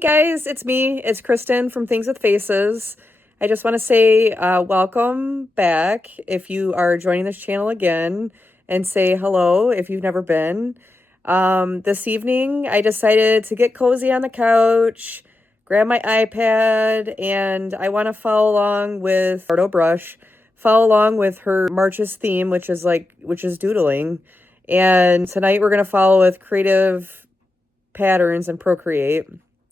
Hey guys, it's me. It's Kristen from Things with Faces. I just want to say welcome back if you are joining this channel again, and say hello if you've never been. This evening, I decided to get cozy on the couch, grab my iPad, and I want to follow along with Bardot Brush, follow along with her March's theme, which is doodling. And tonight we're going to follow with creative patterns and Procreate.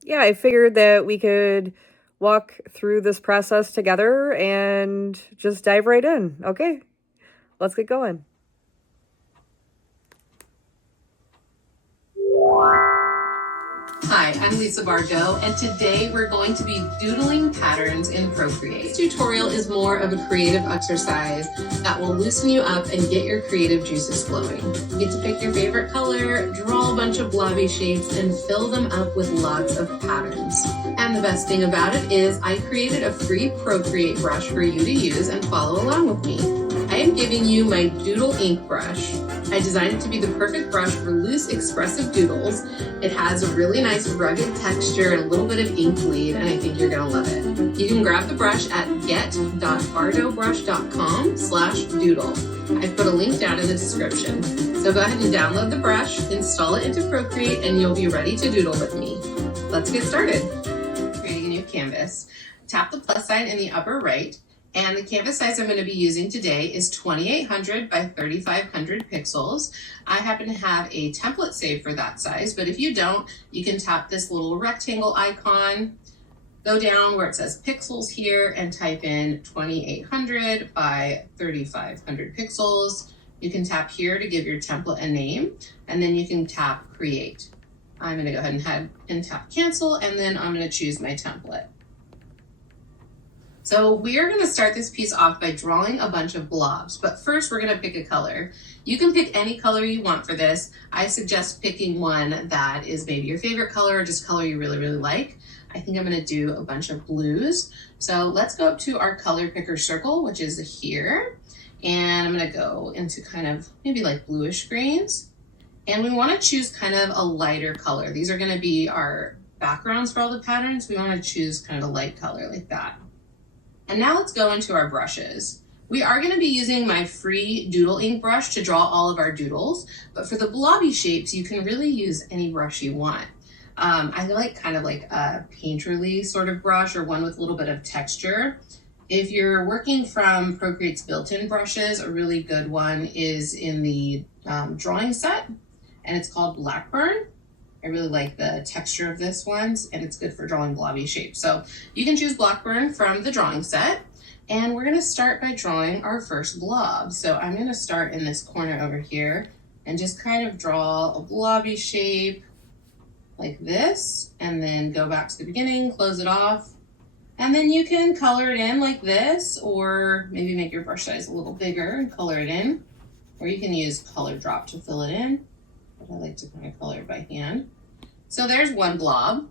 Yeah, I figured that we could walk through this process together and just dive right in. Okay, let's get going. Hi, I'm Lisa Bardot, and today we're going to be doodling patterns in Procreate. This tutorial is more of a creative exercise that will loosen you up and get your creative juices flowing. You get to pick your favorite color, draw a bunch of blobby shapes, and fill them up with lots of patterns. And the best thing about it is I created a free Procreate brush for you to use and follow along with me. I am giving you my Doodle ink brush. I designed it to be the perfect brush for loose, expressive doodles. It has a really nice rugged texture and a little bit of ink bleed, and I think you're gonna love it. You can grab the brush at get.bardotbrush.com/doodle. I put a link down in the description. So go ahead and download the brush, install it into Procreate, and you'll be ready to doodle with me. Let's get started. Creating a new canvas. Tap the plus sign in the upper right. And the canvas size I'm going to be using today is 2800 by 3500 pixels. I happen to have a template saved for that size, but if you don't, you can tap this little rectangle icon, go down where it says pixels here and type in 2800 by 3500 pixels. You can tap here to give your template a name, and then you can tap create. I'm going to go ahead and tap cancel, and then I'm going to choose my template. So we're going to start this piece off by drawing a bunch of blobs, but first we're going to pick a color. You can pick any color you want for this. I suggest picking one that is maybe your favorite color or just color you really, really like. I think I'm going to do a bunch of blues. So let's go up to our color picker circle, which is here. And I'm going to go into kind of maybe like bluish greens. And we want to choose kind of a lighter color. These are going to be our backgrounds for all the patterns. We want to choose kind of a light color like that. And now let's go into our brushes. We are going to be using my free Doodle ink brush to draw all of our doodles, but for the blobby shapes, you can really use any brush you want. I like kind of like a painterly sort of brush or one with a little bit of texture. If you're working from Procreate's built-in brushes, a really good one is in the drawing set, and it's called Blackburn. I really like the texture of this one, and it's good for drawing blobby shapes. So you can choose Blackburn from the drawing set, and we're going to start by drawing our first blob. So I'm going to start in this corner over here and just kind of draw a blobby shape like this, and then go back to the beginning, close it off, and then you can color it in like this, or maybe make your brush size a little bigger and color it in, or you can use color drop to fill it in, but I like to kind of color it by hand. So there's one blob,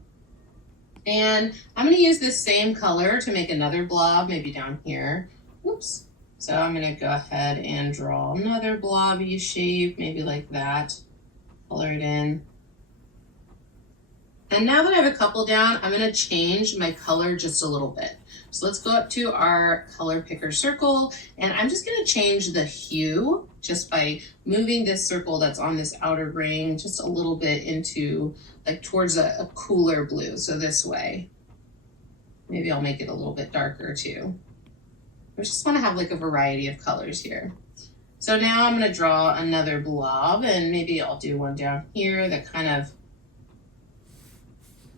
and I'm going to use this same color to make another blob, maybe down here. Whoops. So I'm going to go ahead and draw another blobby shape, maybe like that, color it in. And now that I have a couple down, I'm going to change my color just a little bit. So let's go up to our color picker circle, and I'm just going to change the hue just by moving this circle that's on this outer ring just a little bit into like towards a cooler blue. So this way, maybe I'll make it a little bit darker too. I just want to have like a variety of colors here. So now I'm going to draw another blob, and maybe I'll do one down here that kind of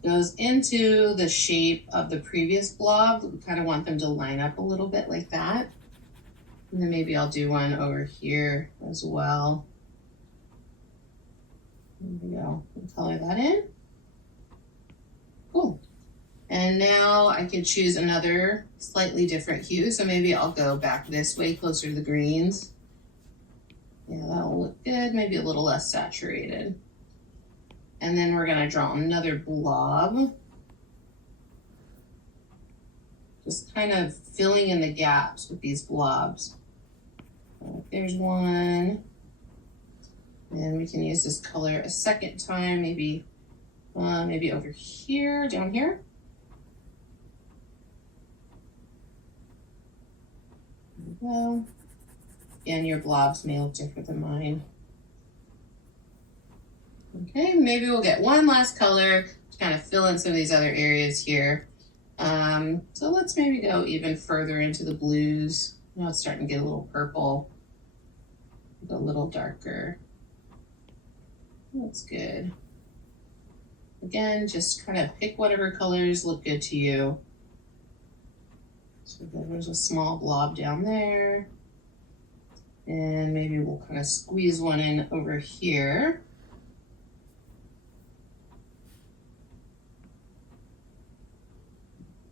goes into the shape of the previous blob. We kind of want them to line up a little bit like that. And then maybe I'll do one over here as well. There we go. We'll color that in. Cool. And now I could choose another slightly different hue. So maybe I'll go back this way, closer to the greens. Yeah, that'll look good. Maybe a little less saturated. And then we're going to draw another blob. Just kind of filling in the gaps with these blobs. There's one. And we can use this color a second time, maybe maybe over here, down here. There we go. And your blobs may look different than mine. Okay, maybe we'll get one last color to kind of fill in some of these other areas here. So let's maybe go even further into the blues. Now it's starting to get a little purple, a little darker. That's good. Again, just kind of pick whatever colors look good to you. So there's a small blob down there. And maybe we'll kind of squeeze one in over here.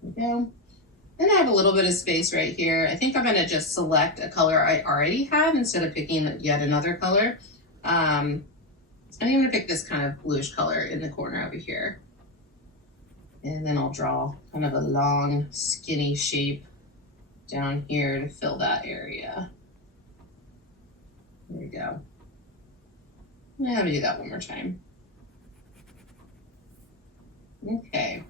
There we go. Then I have a little bit of space right here. I think I'm going to just select a color I already have instead of picking yet another color. I'm going to pick this kind of bluish color in the corner over here. And then I'll draw kind of a long, skinny shape down here to fill that area. There we go. Yeah, let me do that one more time. Okay.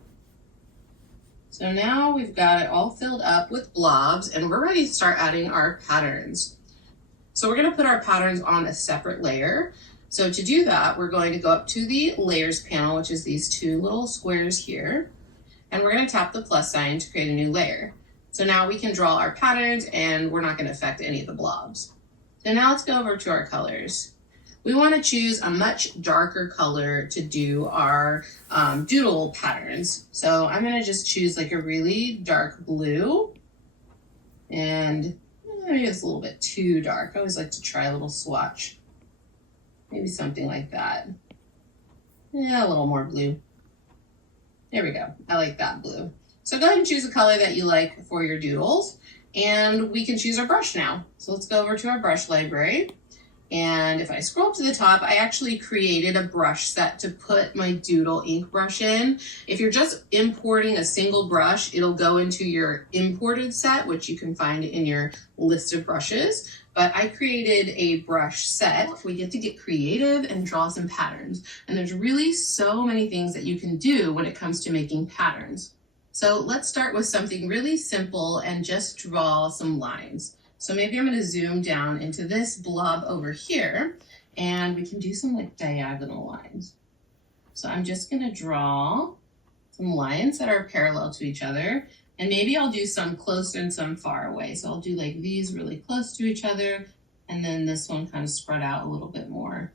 So now we've got it all filled up with blobs and we're ready to start adding our patterns. So we're going to put our patterns on a separate layer. So to do that, we're going to go up to the layers panel, which is these two little squares here. And we're going to tap the plus sign to create a new layer. So now we can draw our patterns and we're not going to affect any of the blobs. So now let's go over to our colors. We want to choose a much darker color to do our doodle patterns. So I'm going to just choose like a really dark blue, and maybe it's a little bit too dark. I always like to try a little swatch. Maybe something like that. Yeah, a little more blue. There we go. I like that blue. So go ahead and choose a color that you like for your doodles, and we can choose our brush now. So let's go over to our brush library. And if I scroll up to the top, I actually created a brush set to put my doodle ink brush in. If you're just importing a single brush, it'll go into your imported set, which you can find in your list of brushes. But I created a brush set. We get to get creative and draw some patterns. And there's really so many things that you can do when it comes to making patterns. So let's start with something really simple and just draw some lines. So maybe I'm going to zoom down into this blob over here and we can do some like diagonal lines. So I'm just going to draw some lines that are parallel to each other, and maybe I'll do some close and some far away. So I'll do like these really close to each other and then this one kind of spread out a little bit more.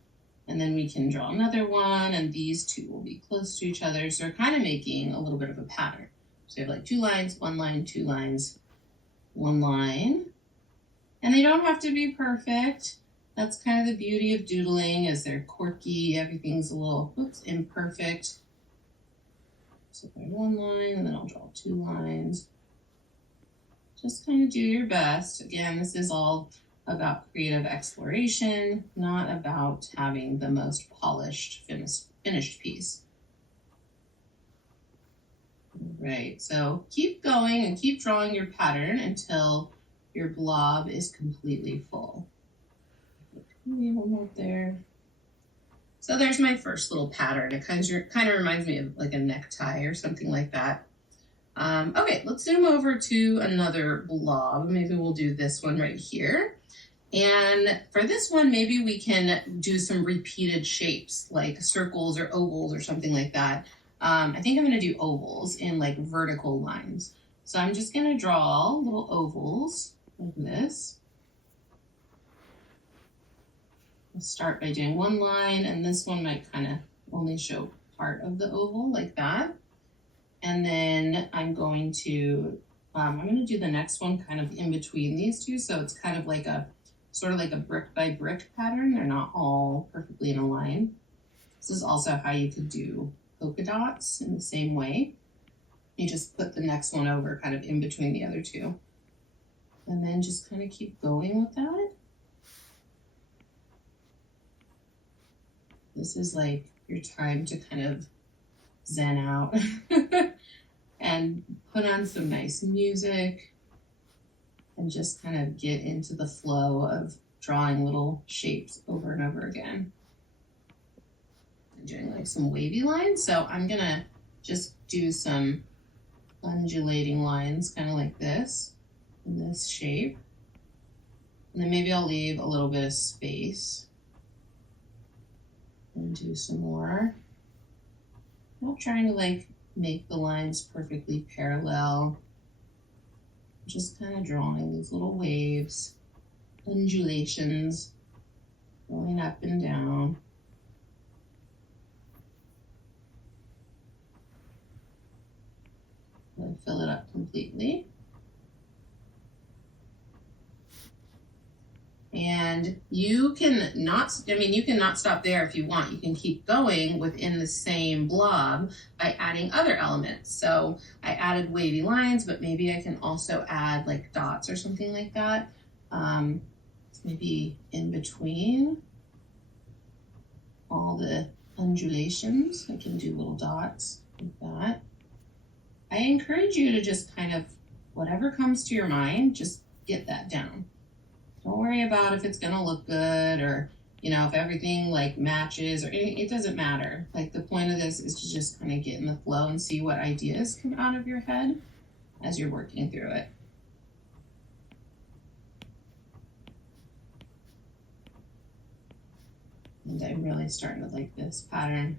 And then we can draw another one and these two will be close to each other. So we're kind of making a little bit of a pattern. So you have like 2 lines, 1 line, 2 lines, 1 line. And they don't have to be perfect. That's kind of the beauty of doodling, is they're quirky. Everything's a little, imperfect. So there's 1 line, and then I'll draw 2 lines. Just kind of do your best. Again, this is all about creative exploration, not about having the most polished, finished piece. All right, so keep going and keep drawing your pattern until your blob is completely full. Maybe one more there. So there's my first little pattern. It kind of reminds me of like a necktie or something like that. Okay, let's zoom over to another blob. Maybe we'll do this one right here. And for this one, maybe we can do some repeated shapes like circles or ovals or something like that. I think I'm going to do ovals in like vertical lines. So I'm just going to draw little ovals like this. I'll start by doing 1 line, and this one might kind of only show part of the oval like that. And then I'm going to do the next one kind of in between these two. So it's kind of like a, sort of like a brick by brick pattern. They're not all perfectly in a line. This is also how you could do polka dots in the same way. You just put the next one over kind of in between the other two. And then just kind of keep going with that. This is like your time to kind of zen out and put on some nice music and just kind of get into the flow of drawing little shapes over and over again. doing like some wavy lines. So I'm gonna just do some undulating lines, kind of like this, in this shape. And then maybe I'll leave a little bit of space and do some more. I'm not trying to like make the lines perfectly parallel. Just kind of drawing these little waves, undulations, going up and down. And fill it up completely. And you can not, you can not stop there if you want. You can keep going within the same blob by adding other elements. So I added wavy lines, but maybe I can also add like dots or something like that. Maybe in between all the undulations, I can do little dots like that. I encourage you to just kind of, whatever comes to your mind, just get that down. Don't worry about if it's gonna look good or, you know, if everything like matches or it doesn't matter. Like the point of this is to just kind of get in the flow and see what ideas come out of your head as you're working through it. And I'm really starting to like this pattern.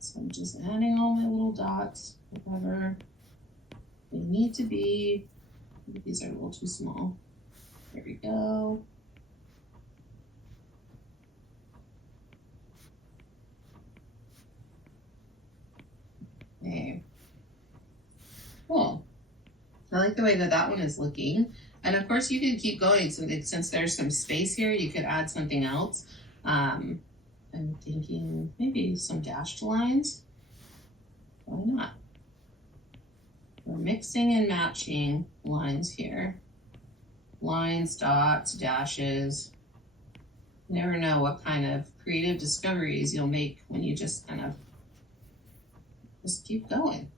So I'm just adding all my little dots, whatever they need to be. These are a little too small. There we go. Okay. Cool. I like the way that that one is looking. And of course you could keep going. So since there's some space here, you could add something else. I'm thinking maybe some dashed lines. Why not? We're mixing and matching lines here. Lines, dots, dashes. You never know what kind of creative discoveries you'll make when you just kind of just keep going.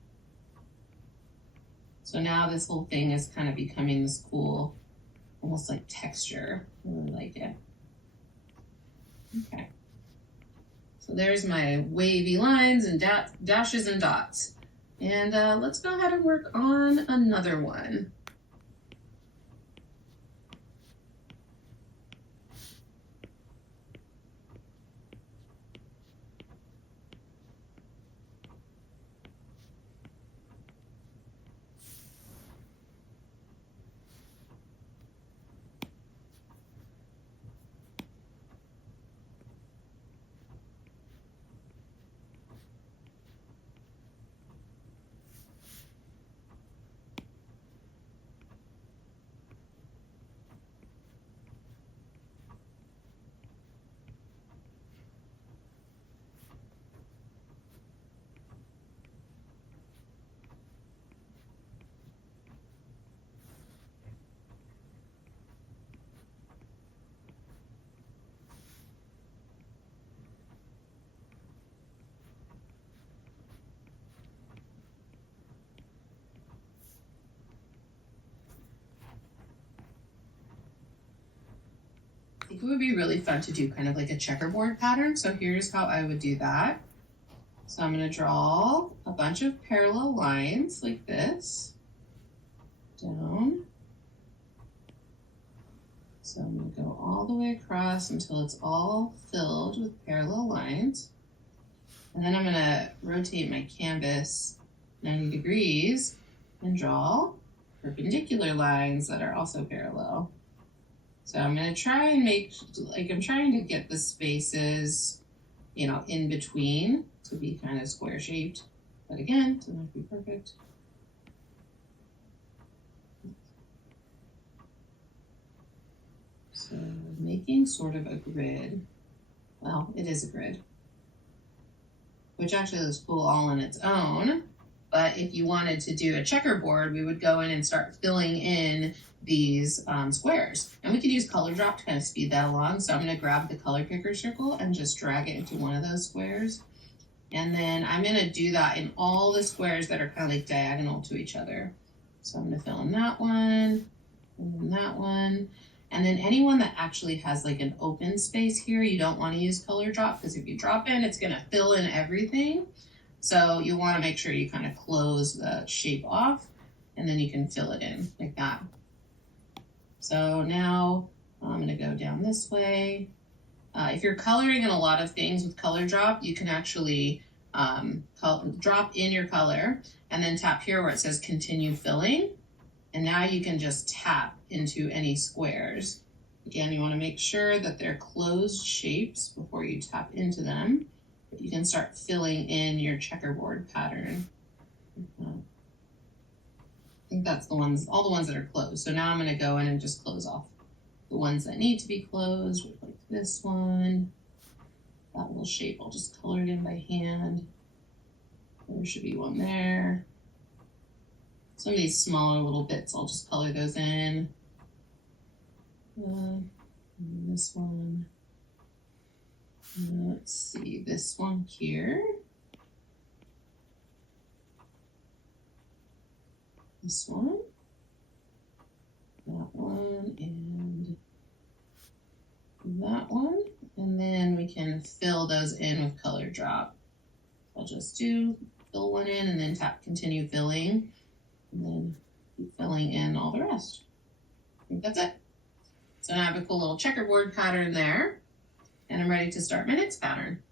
So now this whole thing is kind of becoming this cool, almost like texture. I really like it. Okay. So there's my wavy lines and dashes and dots. And let's go ahead and work on another one. I think it would be really fun to do kind of like a checkerboard pattern. So here's how I would do that. So I'm going to draw a bunch of parallel lines like this down. So I'm going to go all the way across until it's all filled with parallel lines. And then I'm going to rotate my canvas 90 degrees and draw perpendicular lines that are also parallel. So I'm going to try and make, like I'm trying to get the spaces, you know, in between to be kind of square shaped. But again, doesn't have to be perfect. So making sort of a grid. Well, it is a grid, which actually looks cool all on its own. But if you wanted to do a checkerboard, we would go in and start filling in these squares. And we could use color drop to kind of speed that along. So I'm going to grab the color picker circle and just drag it into one of those squares. And then I'm going to do that in all the squares that are kind of like diagonal to each other. So I'm going to fill in that one, and then that one. And then anyone that actually has like an open space here, you don't want to use color drop, because if you drop in, it's going to fill in everything. So you want to make sure you kind of close the shape off, and then you can fill it in like that. So now I'm going to go down this way. If you're coloring in a lot of things with color drop, you can actually drop in your color and then tap here where it says continue filling. And now you can just tap into any squares. Again, you want to make sure that they're closed shapes before you tap into them. But you can start filling in your checkerboard pattern. I think that's the ones, all the ones that are closed. So now I'm going to go in and just close off the ones that need to be closed, like this one, that little shape, I'll just color it in by hand. There should be one there. Some of these smaller little bits, I'll just color those in. This one. Let's see, this one here. This one. That one and that one. And then we can fill those in with color drop. I'll just fill one in and then tap continue filling. And then keep filling in all the rest. I think that's it. So now I have a cool little checkerboard pattern there. And I'm ready to start my next pattern.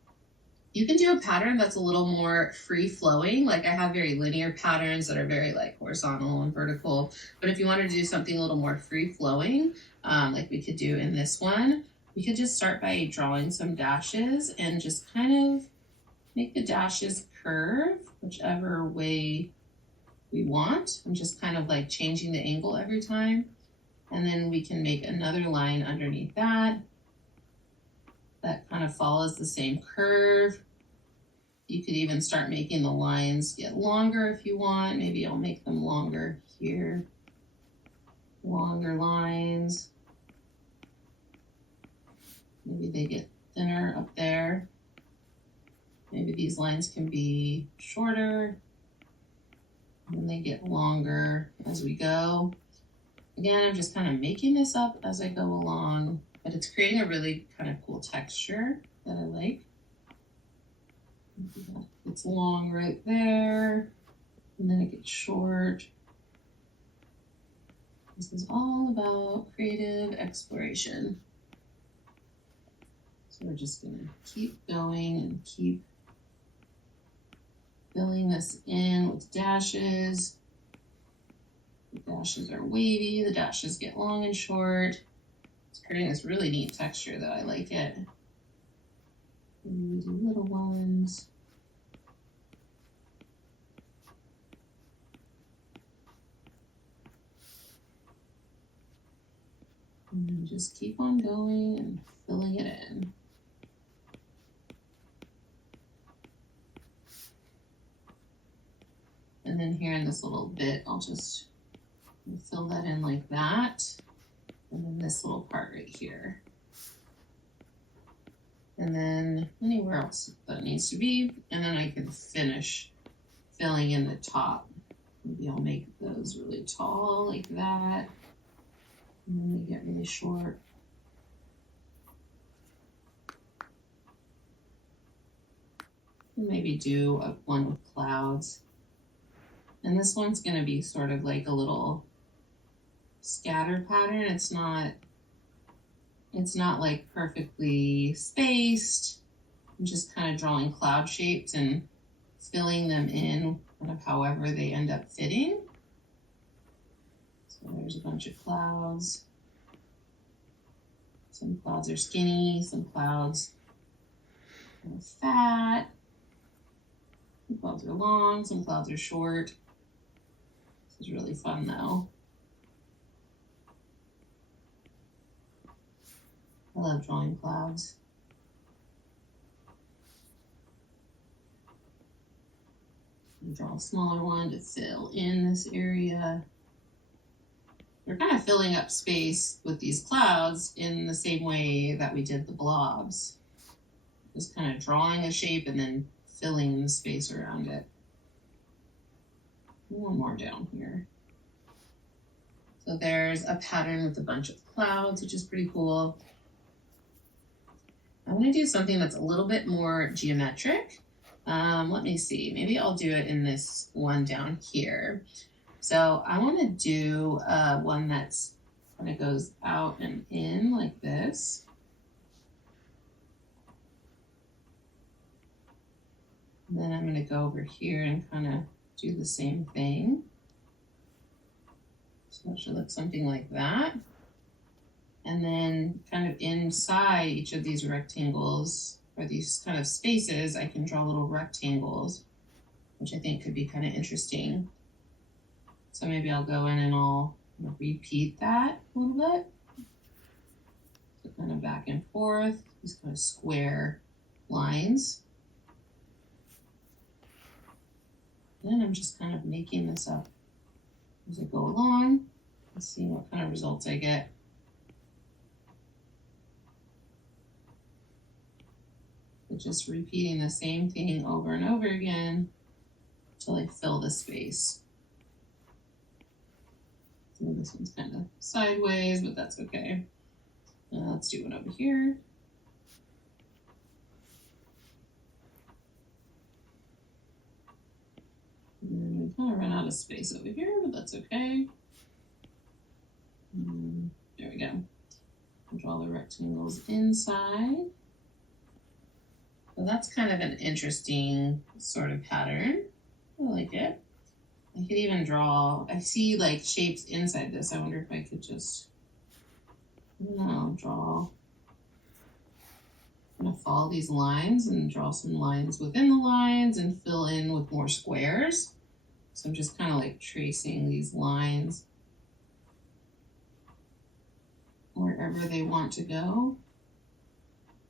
You can do a pattern that's a little more free-flowing. Like I have very linear patterns that are very like horizontal and vertical. But if you wanted to do something a little more free-flowing, like we could do in this one, we could just start by drawing some dashes and just kind of make the dashes curve whichever way we want. I'm just kind of like changing the angle every time. And then we can make another line underneath that. That kind of follows the same curve. You could even start making the lines get longer if you want. Maybe I'll make them longer here. Longer lines. Maybe they get thinner up there. Maybe these lines can be shorter. And they get longer as we go. Again, I'm just kind of making this up as I go along. But it's creating a really kind of cool texture that I like. It's long right there, and then it gets short. This is all about creative exploration. So we're just gonna keep going and keep filling this in with dashes. The dashes are wavy, the dashes get long and short. It's creating this really neat texture though, I like it. And we do little ones. And then just keep on going and filling it in. And then here in this little bit, I'll just fill that in like that. And then this little part right here. And then anywhere else that needs to be. And then I can finish filling in the top. Maybe I'll make those really tall like that. And then they get really short. And maybe do one with clouds. And this one's gonna be sort of like a little scatter pattern. It's not like perfectly spaced. I'm just kind of drawing cloud shapes and filling them in kind of however they end up fitting. So there's a bunch of clouds. Some clouds are skinny, some clouds are fat. Some clouds are long, some clouds are short. This is really fun though. I love drawing clouds. I'll draw a smaller one to fill in this area. We're kind of filling up space with these clouds in the same way that we did the blobs. Just kind of drawing a shape and then filling the space around it. One more down here. So So there's a pattern with a bunch of clouds, which is pretty cool. I want to do something that's a little bit more geometric. Let me see, maybe I'll do it in this one down here. So I want to do one that's kind of goes out and in like this. And then I'm going to go over here and kind of do the same thing. So it should look something like that. And then kind of inside each of these rectangles, or these kind of spaces, I can draw little rectangles, which I think could be kind of interesting. So maybe I'll go in and I'll repeat that a little bit. So kind of back and forth, these kind of square lines. And I'm just kind of making this up as I go along and see what kind of results I get. But just repeating the same thing over and over again until I fill the space. So this one's kind of sideways, but that's okay. Let's do one over here. And then we kind of run out of space over here, but that's okay. There we go. I'll draw the rectangles inside. So that's kind of an interesting sort of pattern. I like it. I could even draw, I see like shapes inside this. I wonder if I could just, I don't know, I'm gonna follow these lines and draw some lines within the lines and fill in with more squares. So I'm just kind of like tracing these lines wherever they want to go.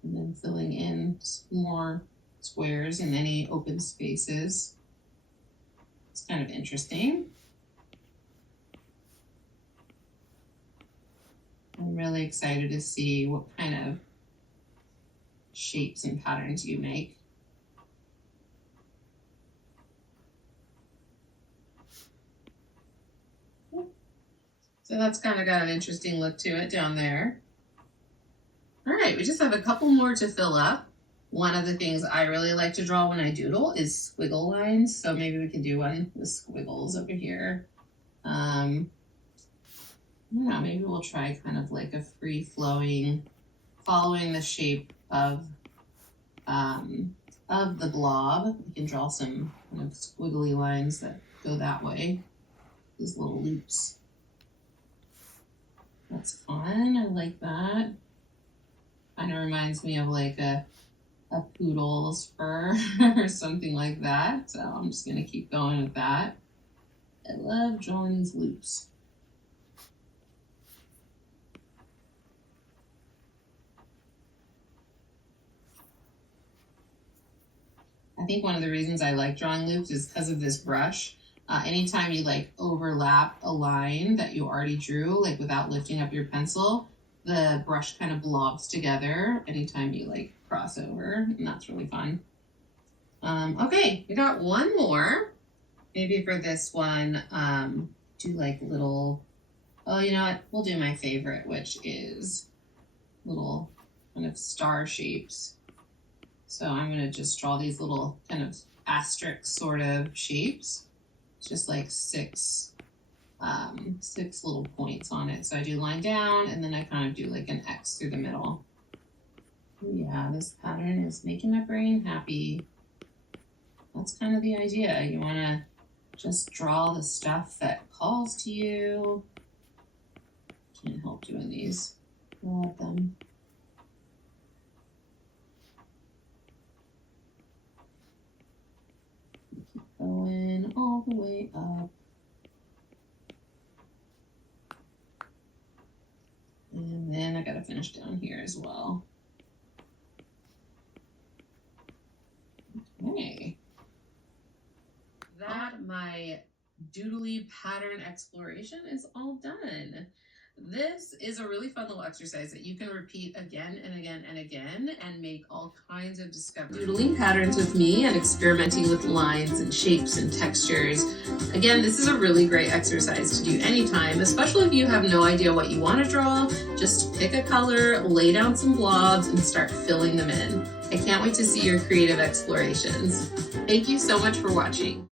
And then filling in more squares in any open spaces. It's kind of interesting. I'm really excited to see what kind of shapes and patterns you make. So that's kind of got an interesting look to it down there. All right, we just have a couple more to fill up. One of the things I really like to draw when I doodle is squiggle lines. So maybe we can do one with squiggles over here. Yeah, maybe we'll try kind of like a free-flowing, following the shape of the blob. We can draw some kind of squiggly lines that go that way. These little loops. That's fun, I like that. Kind of reminds me of like a poodle's fur or something like that. So I'm just gonna keep going with that. I love drawing these loops. I think one of the reasons I like drawing loops is because of this brush. Anytime you like overlap a line that you already drew, like without lifting up your pencil, the brush kind of blobs together anytime you like cross over, and that's really fun. Okay, we got one more. Maybe for this one, do like little, oh, you know what? We'll do my favorite, which is little kind of star shapes. So I'm gonna just draw these little kind of asterisk sort of shapes. It's just like six little points on it. So I do line down and then I kind of do like an X through the middle. Yeah, this pattern is making my brain happy. That's kind of the idea. You want to just draw the stuff that calls to you. Can't help doing these. I'll let them. Keep going all the way up. And then I gotta finish down here as well. Okay. That my doodly pattern exploration is all done. this is a really fun little exercise that you can repeat again and again and again and make all kinds of discoveries. Doodling patterns with me and experimenting with lines and shapes and textures. Again, this is a really great exercise to do anytime, especially if you have no idea what you want to draw. Just pick a color, lay down some blobs, and start filling them in. I can't wait to see your creative explorations. Thank you so much for watching.